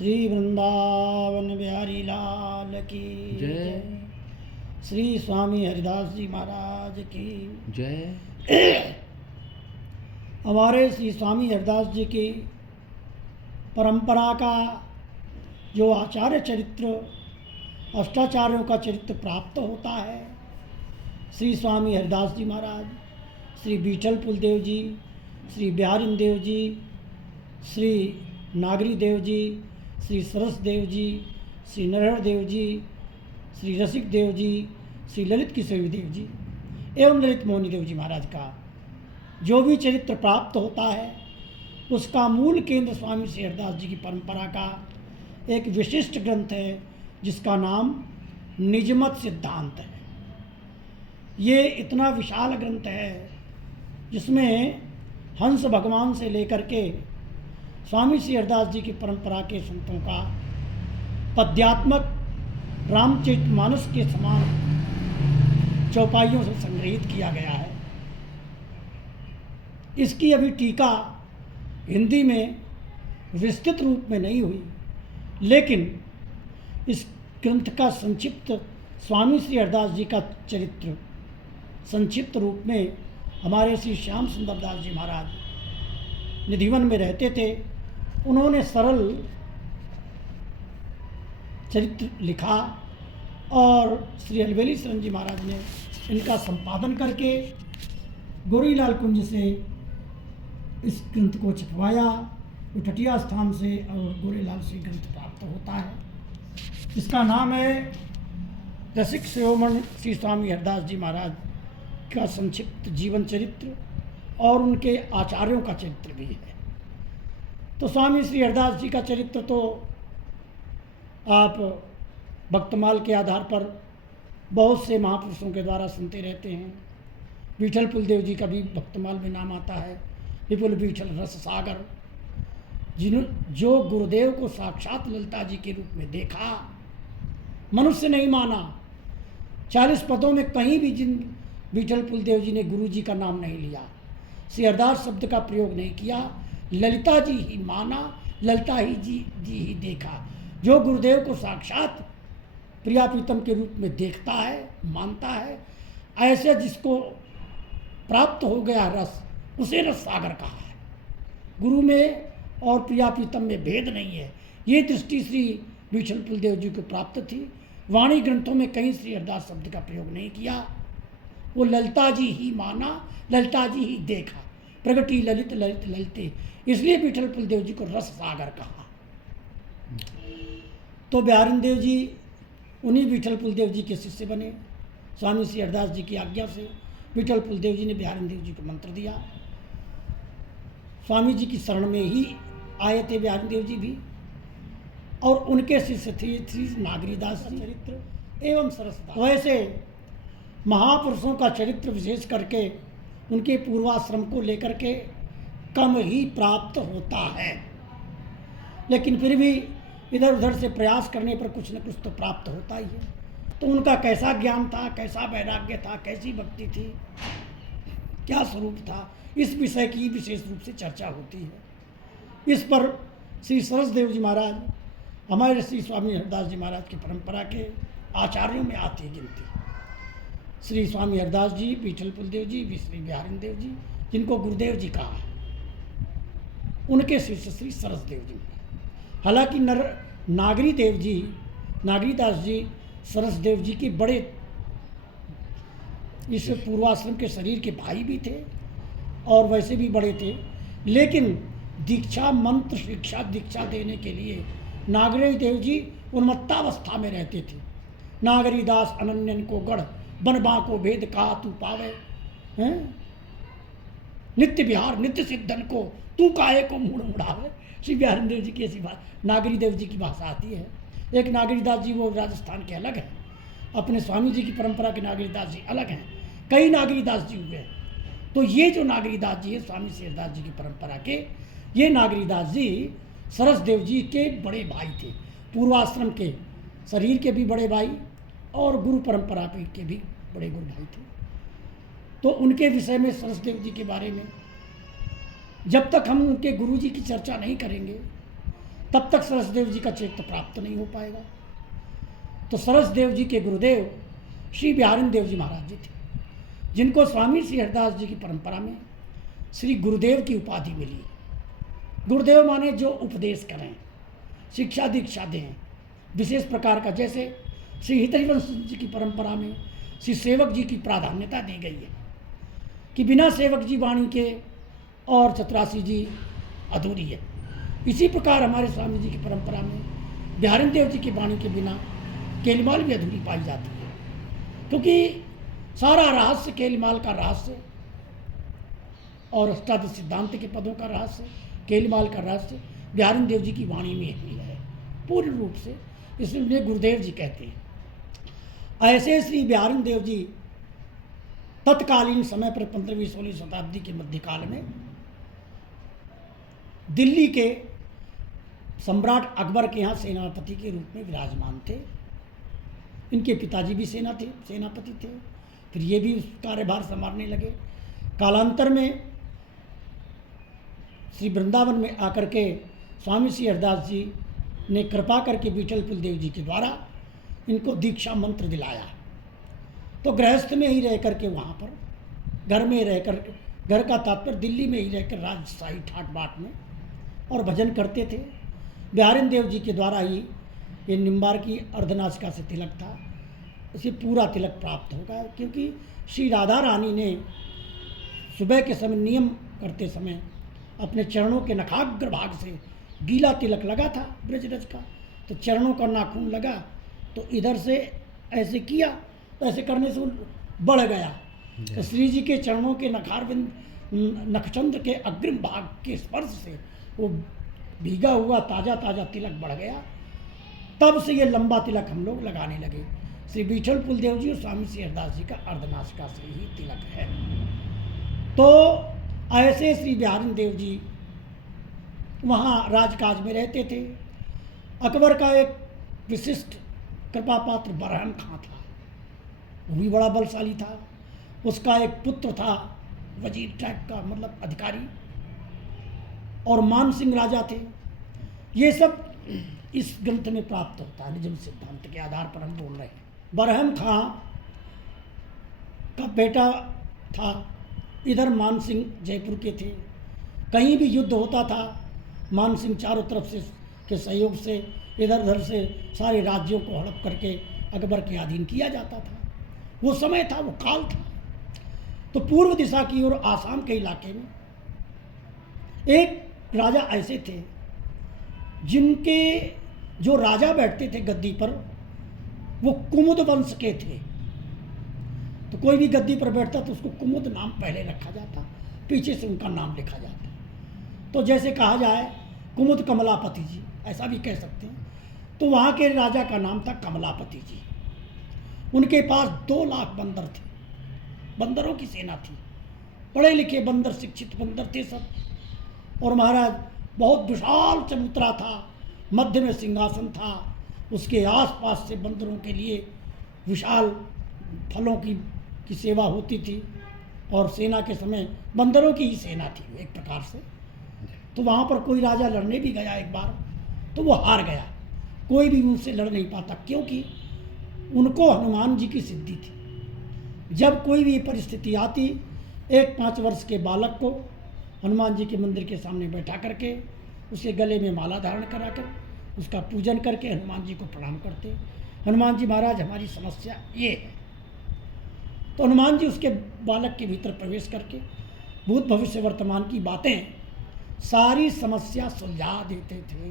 श्री वृंदावन बिहारी लाल की जय। श्री स्वामी हरिदास जी महाराज की जय। हमारे श्री स्वामी हरिदास जी की परंपरा का जो आचार्य चरित्र, अष्टाचार्यों का चरित्र प्राप्त होता है, श्री स्वामी हरिदास जी महाराज, श्री बीठलपुल देव जी, श्री बिहारिन देव जी, श्री नागरी देव जी, श्री सरस देव जी, श्री नरहर देव जी, श्री रसिक देव जी, श्री ललित किशोरी देव जी एवं ललित मोहनी देव जी महाराज का जो भी चरित्र प्राप्त होता है, उसका मूल केंद्र स्वामी श्री हरिदास जी की परंपरा का एक विशिष्ट ग्रंथ है जिसका नाम निजमत सिद्धांत है। ये इतना विशाल ग्रंथ है जिसमें हंस भगवान से लेकर के स्वामी श्री हरिदास जी की परंपरा के संतों का पद्यात्मक रामचरितमानस के समान चौपाइयों से संग्रहित किया गया है। इसकी अभी टीका हिंदी में विस्तृत रूप में नहीं हुई, लेकिन इस ग्रंथ का संक्षिप्त स्वामी श्री हरिदास जी का चरित्र संक्षिप्त रूप में हमारे श्री श्याम सुंदर दास जी महाराज निधिवन में रहते थे। उन्होंने सरल चरित्र लिखा और श्री अलवेली शरण जी महाराज ने इनका संपादन करके गोरीलाल कुंज से इस ग्रंथ को छपवाया। उठटिया स्थान से और गोरीलाल से ग्रंथ प्राप्त होता है। इसका नाम है रसिक शिरोमणि श्री स्वामी हरिदास जी महाराज का संक्षिप्त जीवन चरित्र और उनके आचार्यों का चरित्र भी है। तो स्वामी श्री हरिदास जी का चरित्र तो आप भक्तमाल के आधार पर बहुत से महापुरुषों के द्वारा सुनते रहते हैं। बीठलपुल देव जी का भी भक्तमाल में नाम आता है। विपुल बीठल रस सागर, जो गुरुदेव को साक्षात ललिता जी के रूप में देखा, मनुष्य नहीं माना। 40 पदों में कहीं भी जिन बीठलपुल देव जी ने गुरु जी का नाम नहीं लिया, श्री हरिदास शब्द का प्रयोग नहीं किया, ललिता जी ही माना, ललिता जी ही देखा। जो गुरुदेव को साक्षात प्रिया प्रीतम के रूप में देखता है, मानता है, ऐसे जिसको प्राप्त हो गया रस, उसे रस सागर कहा है। गुरु में और प्रिया प्रीतम में भेद नहीं है। ये दृष्टि श्री बीठलपुल देव जी को प्राप्त थी। वाणी ग्रंथों में कहीं श्री हरिदास शब्द का प्रयोग नहीं किया। वो ललिता जी ही माना, ललिता जी ही देखा। प्रगति ललित ललित ललिते, इसलिए बीठलपुल देव जी को रस सागर कहा। तो बिहारिन देव जी उन्हीं बीठलपुल देव जी के शिष्य बने। स्वामी श्री हरिदास जी की आज्ञा से बीठलपुल देव जी ने बिहारिन देव जी को मंत्र दिया। स्वामी जी की शरण में ही आए थे बिहारिन देव जी भी, और उनके शिष्य थे श्री नागरीदास जी चरित्र एवं सरसदास। वैसे महापुरुषों का चरित्र विशेष करके उनके पूर्वाश्रम को लेकर के कम ही प्राप्त होता है, लेकिन फिर भी इधर उधर से प्रयास करने पर कुछ न कुछ तो प्राप्त होता ही है। तो उनका कैसा ज्ञान था, कैसा वैराग्य था, कैसी भक्ति थी, क्या स्वरूप था, इस विषय की विशेष रूप से चर्चा होती है। इस पर श्री सरस देव जी महाराज हमारे श्री स्वामी हरिदास जी महाराज की परंपरा के आचार्यों में आती है गिनती। श्री स्वामी हरिदास जी, बीठलपुल देव जी, श्री बिहारिन देव जी, जिनको गुरुदेव जी कहा है, उनके शिष्य श्री सरस देव जी। हालांकि नागरी देव जी, नागरीदास जी सरस देव जी के बड़े इस पूर्वाश्रम के शरीर के भाई भी थे और वैसे भी बड़े थे, लेकिन दीक्षा मंत्र शिक्षा दीक्षा देने के लिए नागरी देव जी उन्मत्तावस्था में रहते थे। नागरीदास अनन्यन को गढ़, बनबा को भेद का तू पावे, हैं नित्य बिहार नित्य सिद्धन को तू काहे को मुड़ मुड़ावे। श्री बिहारिन देव जी की ऐसी बात, नागरी देव जी की भाषा आती है। एक नागरीदास जी वो राजस्थान के अलग हैं, अपने स्वामी जी की परंपरा के नागरीदास जी अलग हैं। कई नागरीदास जी हुए। तो ये जो नागरीदास जी है स्वामी श्री हरिदास जी की परंपरा के, ये नागरीदास जी सरस देव जी के बड़े भाई थे। पूर्वाश्रम के शरीर के भी बड़े भाई और गुरु परंपरा के भी बड़े गुरु भाई थे। तो उनके विषय में सरस देव जी के बारे में जब तक हम उनके गुरु जी की चर्चा नहीं करेंगे, तब तक सरसदेव जी का चैत्य प्राप्त नहीं हो पाएगा। तो सरसदेव जी के गुरुदेव श्री बिहारिन देव जी महाराज जी थे, जिनको स्वामी श्री हरिदास जी की परंपरा में श्री गुरुदेव की उपाधि मिली। गुरुदेव माने जो उपदेश करें, शिक्षा दीक्षा दें विशेष प्रकार का, जैसे श्री हितरिवंश जी की परंपरा में श्री सेवक जी की प्राधान्यता दी गई है कि बिना सेवक जी वाणी के और चतुरासी जी अधूरी है। इसी प्रकार हमारे स्वामी जी की परंपरा में बिहारिन देव जी की वाणी के बिना केलीमाल भी अधूरी पाई जाती है, क्योंकि सारा रहस्य केलीमाल का रहस्य और अष्टादश सिद्धांत के पदों का रहस्य, केलीमाल का रहस्य बिहारिन देव जी की वाणी में ही है पूर्ण रूप से। इसलिए गुरुदेव जी कहते हैं। ऐसे श्री बिहारिन देव जी तत्कालीन समय पर 15वीं-16वीं शताब्दी के मध्यकाल में दिल्ली के सम्राट अकबर के यहाँ सेनापति के रूप में विराजमान थे। इनके पिताजी भी सेनापति थे, फिर ये भी उस कार्यभार संभालने लगे। कालांतर में श्री वृंदावन में आकर के स्वामी श्री हरिदास जी ने कृपा करके विठलपुल देव जी के द्वारा इनको दीक्षा मंत्र दिलाया। तो गृहस्थ में ही रह करके वहाँ पर घर में रहकर, घर का तात्पर्य दिल्ली में ही रहकर राजशाही ठाट बाट में और भजन करते थे। बिहारिन देव जी के द्वारा ही ये निम्बार की अर्धनासिका से तिलक था, उसे पूरा तिलक प्राप्त होगा, क्योंकि श्री राधा रानी ने सुबह के समय नियम करते समय अपने चरणों के नखाग्र भाग से गीला तिलक लगा था ब्रजरज का, तो चरणों का नाखून लगा तो इधर से ऐसे किया, तो ऐसे करने से वो बढ़ गया। तो श्री जी के चरणों के नखचंद्र के अग्रिम भाग के स्पर्श से वो भीगा हुआ ताज़ा ताज़ा तिलक बढ़ गया। तब से ये लंबा तिलक हम लोग लगाने लगे। श्री विठलपुल देव जी और स्वामी श्री हरिदास जी का अर्धनासिका से ही तिलक है। तो ऐसे श्री बिहारिन देव जी वहाँ राजकाज में रहते थे। अकबर का एक विशिष्ट कृपा पात्र बरहम खां था, वो भी बड़ा बलशाली था। उसका एक पुत्र था वजीर टाइप का, मतलब अधिकारी, और मान सिंह राजा थे। ये सब इस ग्रंथ में प्राप्त होता है, निजम सिद्धांत के आधार पर हम बोल रहे हैं। बरहम खां का बेटा था, इधर मान सिंह जयपुर के थे। कहीं भी युद्ध होता था, मान सिंह चारों तरफ से के सहयोग से इधर उधर से सारे राज्यों को हड़प करके अकबर के अधीन किया जाता था। वो समय था, वो काल था। तो पूर्व दिशा की ओर आसाम के इलाके में एक राजा ऐसे थे जिनके जो राजा बैठते थे गद्दी पर वो कुमुद वंश के थे। तो कोई भी गद्दी पर बैठता तो उसको कुमुद नाम पहले रखा जाता, पीछे से उनका नाम लिखा जाता। तो जैसे कहा जाए कुमुद कमलापति जी, ऐसा भी कह सकते हैं। तो वहाँ के राजा का नाम था कमलापति जी। उनके पास 2 लाख बंदर थे, बंदरों की सेना थी। पढ़े लिखे बंदर, शिक्षित बंदर थे सब। और महाराज बहुत विशाल चबूतरा था, मध्य में सिंहासन था, उसके आसपास से बंदरों के लिए विशाल फलों की सेवा होती थी। और सेना के समय बंदरों की ही सेना थी एक प्रकार से। तो वहाँ पर कोई राजा लड़ने भी गया एक बार, तो वो हार गया। कोई भी उनसे लड़ नहीं पाता, क्योंकि उनको हनुमान जी की सिद्धि थी। जब कोई भी परिस्थिति आती, एक 5 वर्ष के बालक को हनुमान जी के मंदिर के सामने बैठा करके उसके गले में माला धारण कराकर उसका पूजन करके हनुमान जी को प्रणाम करते, हनुमान जी महाराज हमारी समस्या ये है। तो हनुमान जी उसके बालक के भीतर प्रवेश करके भूत भविष्य वर्तमान की बातें सारी समस्या सुलझा देते थे।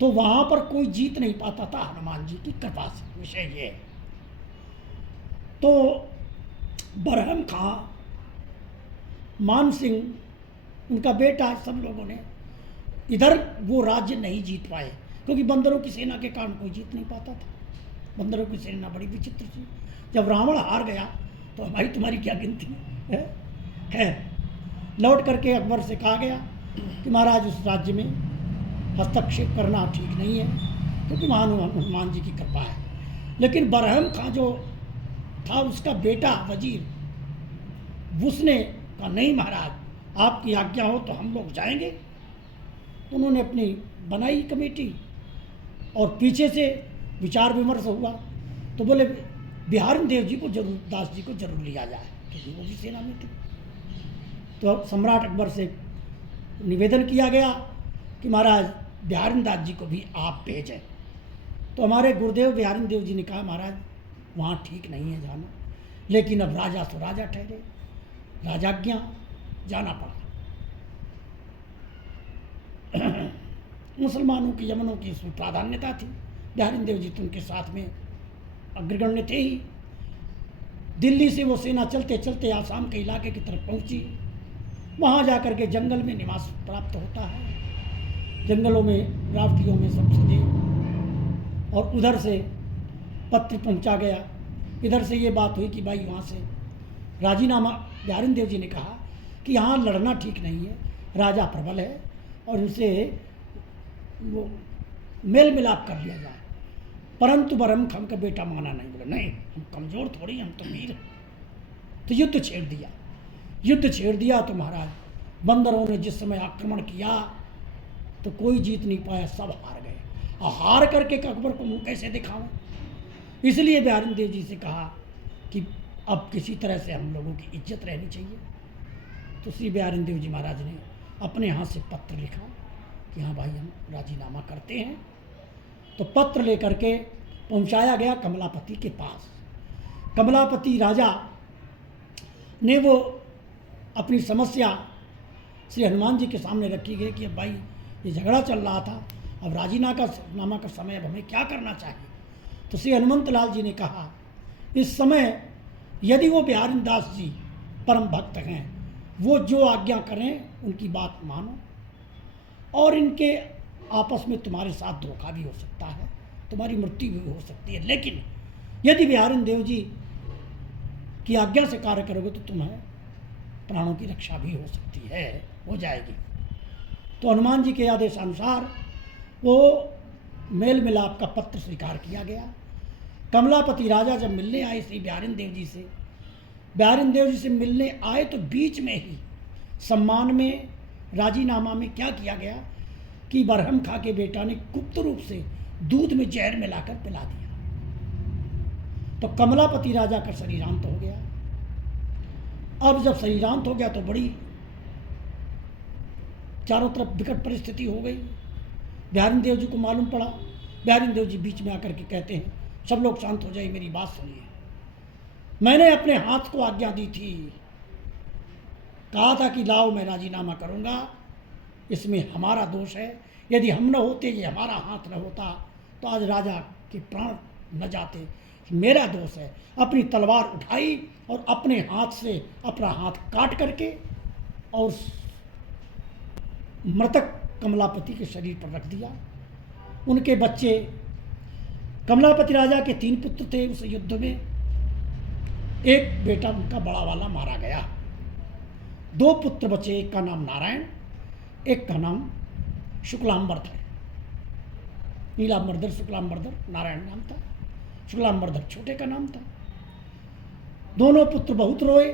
तो वहाँ पर कोई जीत नहीं पाता था हनुमान जी की कृपा से। विषय ये है। तो बरहम खां, मान सिंह, उनका बेटा, सब लोगों ने इधर वो राज्य नहीं जीत पाए, क्योंकि बंदरों की सेना के कारण कोई जीत नहीं पाता था। बंदरों की सेना बड़ी विचित्र थी। जब रावण हार गया तो हमारी तुम्हारी क्या गिनती है। खैर, लौट करके अकबर से कहा गया कि महाराज उस राज्य में हस्तक्षेप करना ठीक नहीं है, क्योंकि वहाँ हनुमान जी की कृपा है। लेकिन बरहम खां जो था, उसका बेटा वजीर, उसने कहा नहीं महाराज, आपकी आज्ञा हो तो हम लोग जाएंगे। तो उन्होंने अपनी बनाई कमेटी और पीछे से विचार विमर्श हुआ तो बोले बिहारी देव जी को जरूर, दास जी को जरूर लिया जाए, क्योंकि वो भी सेना में थे। तो सम्राट अकबर से निवेदन किया गया कि महाराज बिहारी दास जी को भी आप भेजें। तो हमारे गुरुदेव बिहारी देव जी ने कहा महाराज वहाँ ठीक नहीं है जाना, लेकिन अब राजा तो राजा ठहरे, राजाज्ञा, जाना पड़ा। मुसलमानों की, यमनों की इसमें प्राधान्यता थी। बिहारी देव जी तो उनके साथ में अग्रगण्य थे ही। दिल्ली से वो सेना चलते चलते आसाम के इलाके की तरफ पहुंची। वहाँ जाकर के जंगल में निवास प्राप्त होता है, जंगलों में, रावटियों में सब सजे, और उधर से पत्र पहुंचा गया। इधर से ये बात हुई कि भाई वहाँ से राजीनामा, बिहारी देव जी ने कहा कि यहाँ लड़ना ठीक नहीं है, राजा प्रबल है और उनसे वो मेल मिलाप कर लिया जाए। परंतु बरहम खान का बेटा माना नहीं, बोला नहीं हम कमज़ोर थोड़ी, हम तो वीर हैं। तो युद्ध छेड़ दिया। युद्ध छेड़ दिया तो महाराज बंदरों ने जिस समय आक्रमण किया तो कोई जीत नहीं पाया, सब हार गए। और हार करके अकबर को मुँह कैसे दिखाऊं, इसलिए बिहारी देव जी से कहा कि अब किसी तरह से हम लोगों की इज्जत रहनी चाहिए। तो श्री बिहारी देव जी महाराज ने अपने हाथ से पत्र लिखा कि हाँ भाई हम राजीनामा करते हैं। तो पत्र लेकर के पहुंचाया गया कमलापति के पास। कमलापति राजा ने वो अपनी समस्या श्री हनुमान जी के सामने रखी गई कि अब भाई ये झगड़ा चल रहा था, अब राजीनामा का समय, अब हमें क्या करना चाहिए। तो श्री हनुमंत लाल जी ने कहा इस समय यदि वो बिहारी दास जी परम भक्त हैं, वो जो आज्ञा करें उनकी बात मानो, और इनके आपस में तुम्हारे साथ धोखा भी हो सकता है, तुम्हारी मृत्यु भी हो सकती है, लेकिन यदि बिहारी देव जी की आज्ञा से कार्य करोगे तो तुम्हें प्राणों की रक्षा भी हो सकती है, हो जाएगी। तो हनुमान जी के आदेशानुसार वो मेल मिलाप का पत्र स्वीकार किया गया। कमलापति राजा जब मिलने आए श्री बिहारी देव जी से, बिहारी देव जी से मिलने आए तो बीच में ही सम्मान में राजीनामा में क्या किया गया कि बरहम खा के बेटा ने गुप्त रूप से दूध में जहर मिलाकर पिला दिया। तो कमलापति राजा का शरीरांत हो गया। अब जब शरीरांत हो गया तो बड़ी चारों तरफ विकट परिस्थिति हो गई। बिहारी देव जी को मालूम पड़ा। बिहारी देव जी बीच में आकर के कहते हैं सब लोग शांत हो जाइए, मेरी बात सुनिए। मैंने अपने हाथ को आज्ञा दी थी, कहा था कि लाओ मैं राजीनामा करूंगा, इसमें हमारा दोष है। यदि हम न होते, ये हमारा हाथ न होता तो आज राजा के प्राण न जाते, मेरा दोष है। अपनी तलवार उठाई और अपने हाथ से अपना हाथ काट करके और मृतक कमलापति के शरीर पर रख दिया। उनके बच्चे, कमलापति राजा के 3 पुत्र थे उस युद्ध में, एक बेटा उनका बड़ा वाला मारा गया। 2 पुत्र बचे, एक का नाम नारायण, एक का नाम शुक्लांबरधर। नीलांबरधर, शुक्लांबरधर नारायण नाम था, शुक्लांबरधर छोटे का नाम था। दोनों पुत्र बहुत रोए,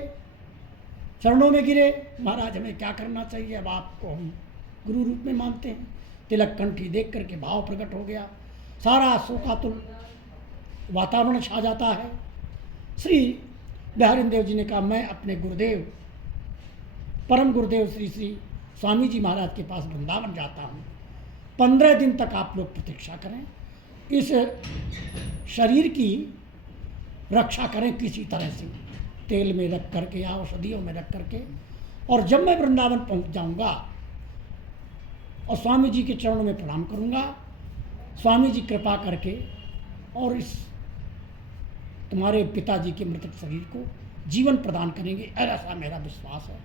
चरणों में गिरे, महाराज हमें क्या करना चाहिए, अब आपको हम गुरु रूप में मानते हैं। तिलक कंठी देख करके भाव प्रकट हो गया, सारा शोकातुल वातावरण छा जाता है। श्री बिहारी देव जी ने कहा मैं अपने गुरुदेव, परम गुरुदेव श्री श्री स्वामी जी महाराज के पास वृंदावन जाता हूँ, 15 दिन तक आप लोग प्रतीक्षा करें, इस शरीर की रक्षा करें किसी तरह से, तेल में रख करके या औषधियों में रख करके। और जब मैं वृंदावन पहुँच जाऊँगा और स्वामी जी के चरणों में प्रणाम करूँगा, स्वामी जी कृपा करके और इस तुम्हारे पिताजी के मृतक शरीर को जीवन प्रदान करेंगे, ऐसा मेरा विश्वास है।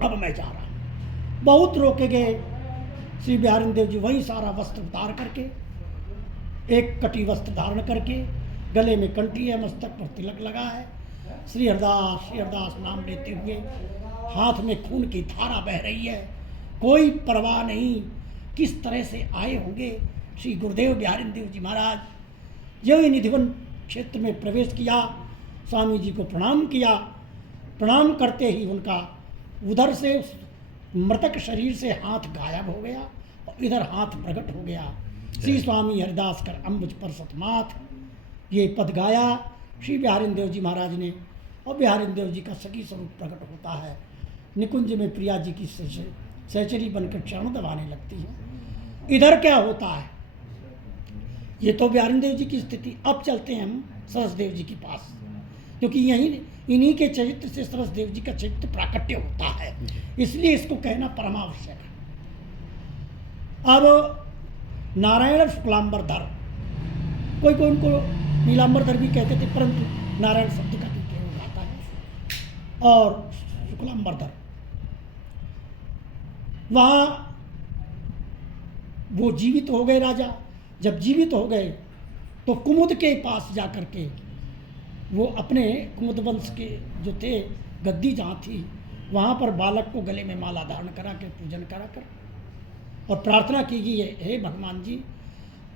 अब मैं जा रहा हूँ। बहुत रोके गए। श्री बिहारी देव जी वही सारा वस्त्र उतार करके, एक कटी वस्त्र धारण करके, गले में कंठी है, मस्तक पर तिलक लगा है, श्री हरदास नाम लेते हुए हाथ में खून की धारा बह रही है। कोई परवाह नहीं किस तरह से आए होंगे। श्री गुरुदेव बिहारी देव जी महाराज जो ही निधिवन क्षेत्र में प्रवेश किया, स्वामी जी को प्रणाम किया। प्रणाम करते ही उनका उधर से उस मृतक शरीर से हाथ गायब हो गया, इधर हाथ प्रकट हो गया। श्री स्वामी हरिदास कर अम्बुज पर सतमाथ, ये पद गाया श्री बिहारिंद्र देव जी महाराज ने। और बिहारिंद्र देव जी का सखी स्वरूप प्रकट होता है। निकुंज में प्रिया जी की सहचरी बनकर चरण दबाने लगती है। इधर क्या होता है, ये तो बिहारिंद्र देव जी की स्थिति। अब चलते हैं हम सरसदेव जी के पास, क्योंकि यही इन्हीं के चरित्र से सरसदेव जी का चरित्र प्राकट्य होता है, इसलिए इसको कहना परमावश्यक है। अब नारायण शुक्लांबरधर, कोई कोई उनको नीलांबरधर भी कहते थे, परंतु नारायण शब्द का भी प्रयोग आता है। और शुक्लांबरधर, वहाँ वो जीवित हो गए राजा। जब जीवित हो गए तो कुमुद के पास जा कर के वो अपने कुमुद वंश के जो थे गद्दी जहाँ थी, वहाँ पर बालक को गले में माला धारण करा के पूजन करा कर और प्रार्थना की गई है, हे भगवान जी,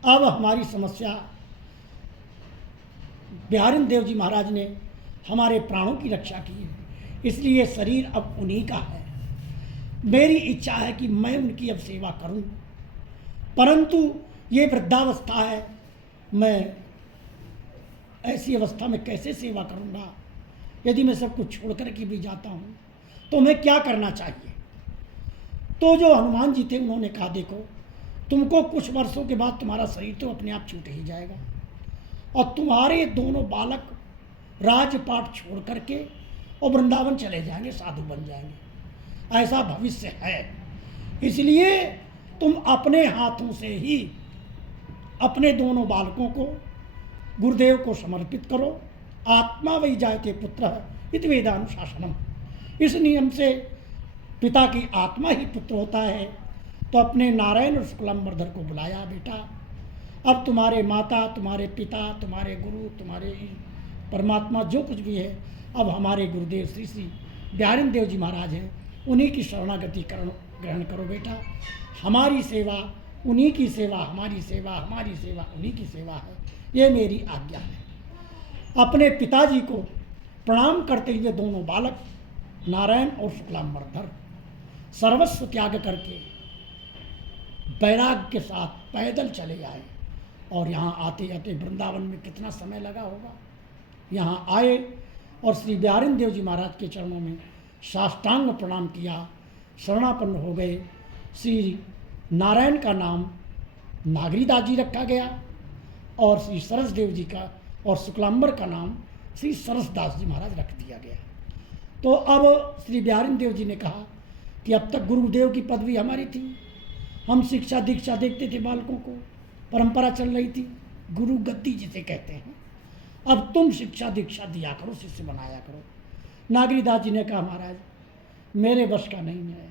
अब हमारी समस्या, बिहारिंद्र देव जी महाराज ने हमारे प्राणों की रक्षा की है, इसलिए शरीर अब उन्हीं का है। मेरी इच्छा है कि मैं उनकी अब सेवा करूं, परंतु ये वृद्धावस्था है, मैं ऐसी अवस्था में कैसे सेवा करूंगा? यदि मैं सब कुछ छोड़ कर के भी जाता हूं तो मैं क्या करना चाहिए? तो जो हनुमान जी थे उन्होंने कहा, देखो तुमको कुछ वर्षों के बाद तुम्हारा शरीर तो अपने आप छूट ही जाएगा और तुम्हारे दोनों बालक राजपाट छोड़ करके और वृंदावन चले जाएंगे, साधु बन जाएंगे, ऐसा भविष्य है। इसलिए तुम अपने हाथों से ही अपने दोनों बालकों को गुरुदेव को समर्पित करो। आत्मा वही जायते पुत्र इत वेदानुशासनम, इस नियम से पिता की आत्मा ही पुत्र होता है। तो अपने नारायण और शुक्लांबरधर को बुलाया, बेटा अब तुम्हारे माता, तुम्हारे पिता, तुम्हारे गुरु, तुम्हारे परमात्मा जो कुछ भी है, अब हमारे गुरुदेव श्री श्री बिहारिंद्र देव जी महाराज हैं, उन्हीं की शरणागति ग्रहण करो बेटा। हमारी सेवा उन्हीं की सेवा, हमारी सेवा हमारी सेवा उन्हीं की सेवा है, ये मेरी आज्ञा है। अपने पिताजी को प्रणाम करते हुए दोनों बालक नारायण और शुक्लांबरधर सर्वस्व त्याग करके वैराग्य के साथ पैदल चले आए। और यहाँ आते आते वृंदावन में कितना समय लगा होगा। यहाँ आए और श्री बिहारिंद्र देव जी महाराज के चरणों में साष्टांग प्रणाम किया, शरणापन्न हो गए। श्री नारायण का नाम नागरीदास जी रखा गया और श्री सरसदेव जी का और शुक्लांबर का नाम श्री सरसदास जी महाराज रख दिया गया। तो अब श्री बिहारिंद्र देव जी ने कहा कि अब तक गुरुदेव की पदवी हमारी थी, हम शिक्षा दीक्षा देखते थे बालकों को, परंपरा चल रही थी, गुरु गद्दी जिसे कहते हैं, अब तुम शिक्षा दीक्षा दिया करो, शिष्य बनाया करो। नागरीदास जी ने कहा, महाराज मेरे वश का नहीं है,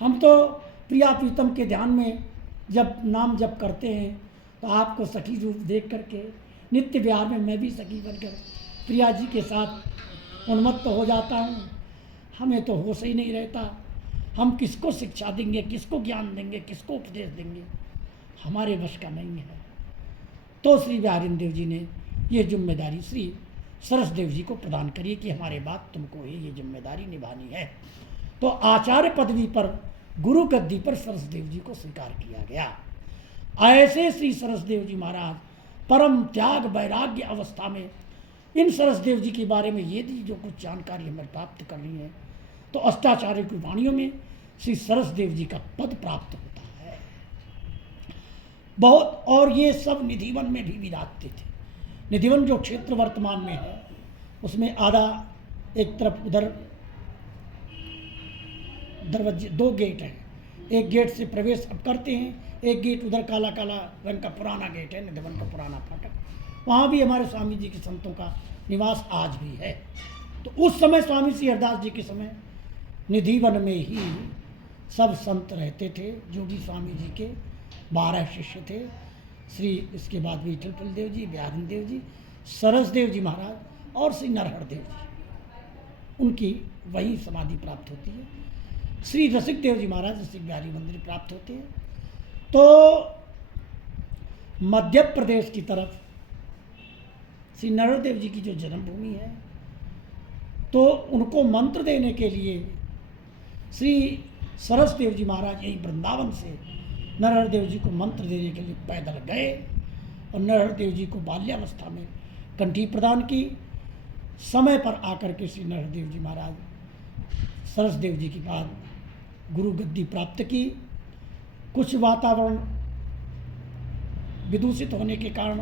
हम तो प्रिया प्रीतम के ध्यान में जब नाम जप करते हैं तो आपको सखी रूप देख करके नित्य विहार में मैं भी सखी बनकर प्रिया जी के साथ उन्मत्त हो जाता हूँ, हमें तो होश ही नहीं रहता, हम किसको शिक्षा देंगे, किसको ज्ञान देंगे, किसको उपदेश देंगे, हमारे वश का नहीं है। तो श्री बिहारिंद्र देव जी ने ये जिम्मेदारी श्री सरसदेव जी को प्रदान करी कि हमारे बाद तुमको ही ये जिम्मेदारी निभानी है। तो आचार्य पदवी पर, गुरु गद्दी पर सरसदेव जी को स्वीकार किया गया। ऐसे श्री सरसदेव जी महाराज परम त्याग वैराग्य अवस्था में, इन सरसदेव जी के बारे में यदि जो कुछ जानकारी हमें प्राप्त करनी है तो अष्टाचार्य की वाणियों में श्री सरसदेव जी का पद प्राप्त होता है बहुत। और ये सब निधिवन में भी विराजते थे। निधिवन जो क्षेत्र वर्तमान में है उसमें आधा, एक तरफ उधर दरवाजे, दो गेट हैं, एक गेट से प्रवेश अब करते हैं, एक गेट उधर काला काला रंग का पुराना गेट है, निधिवन का पुराना फाटक, वहाँ भी हमारे स्वामी जी के संतों का निवास आज भी है। तो उस समय स्वामी श्री हरिदास जी के समय निधिवन में ही सब संत रहते थे, जो भी स्वामी जी के 12 शिष्य थे। श्री इसके बाद विठल देव जी, बिहारिंद्र देव जी, सरसदेव जी महाराज और श्री नरहर देव जी, उनकी वही समाधि प्राप्त होती है। श्री रसिक देव जी महाराज रसिक बिहारी मंदिर प्राप्त होते हैं। तो मध्य प्रदेश की तरफ श्री नरहर देव जी की जो जन्मभूमि है, तो उनको मंत्र देने के लिए श्री सरसदेव जी महाराज यही वृंदावन से नरहरदेव जी को मंत्र देने के लिए पैदल गए और नरहरदेव जी को बाल्यावस्था में कंठी प्रदान की। समय पर आकर के श्री नरहरदेव जी महाराज सरसदेव जी के बाद गुरु गद्दी प्राप्त की। कुछ वातावरण विदूषित होने के कारण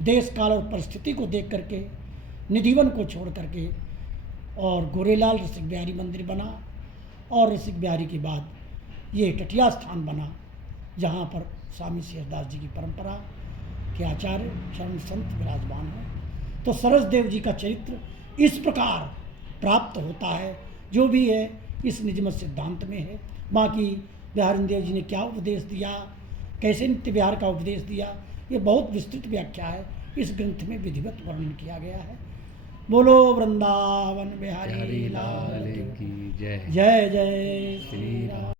देश काल और परिस्थिति को देख करके निधिवन को छोड़ करके और गोरेलाल रसिक बिहारी मंदिर बना और रसिक बिहारी के बाद ये टटिया स्थान बना जहाँ पर स्वामी शेरदास जी की परंपरा के आचार्य शरण संत विराजमान हैं। तो सरसदेव जी का चरित्र इस प्रकार प्राप्त होता है, जो भी है इस निजमत सिद्धांत में है। बाकी बिहारी देव जी ने क्या उपदेश दिया, कैसे नित्य विहार का उपदेश दिया, ये बहुत विस्तृत व्याख्या है, इस ग्रंथ में विधिवत वर्णन किया गया है। बोलो वृंदावन बिहारी लाल की की जय। जय जय श्री राम।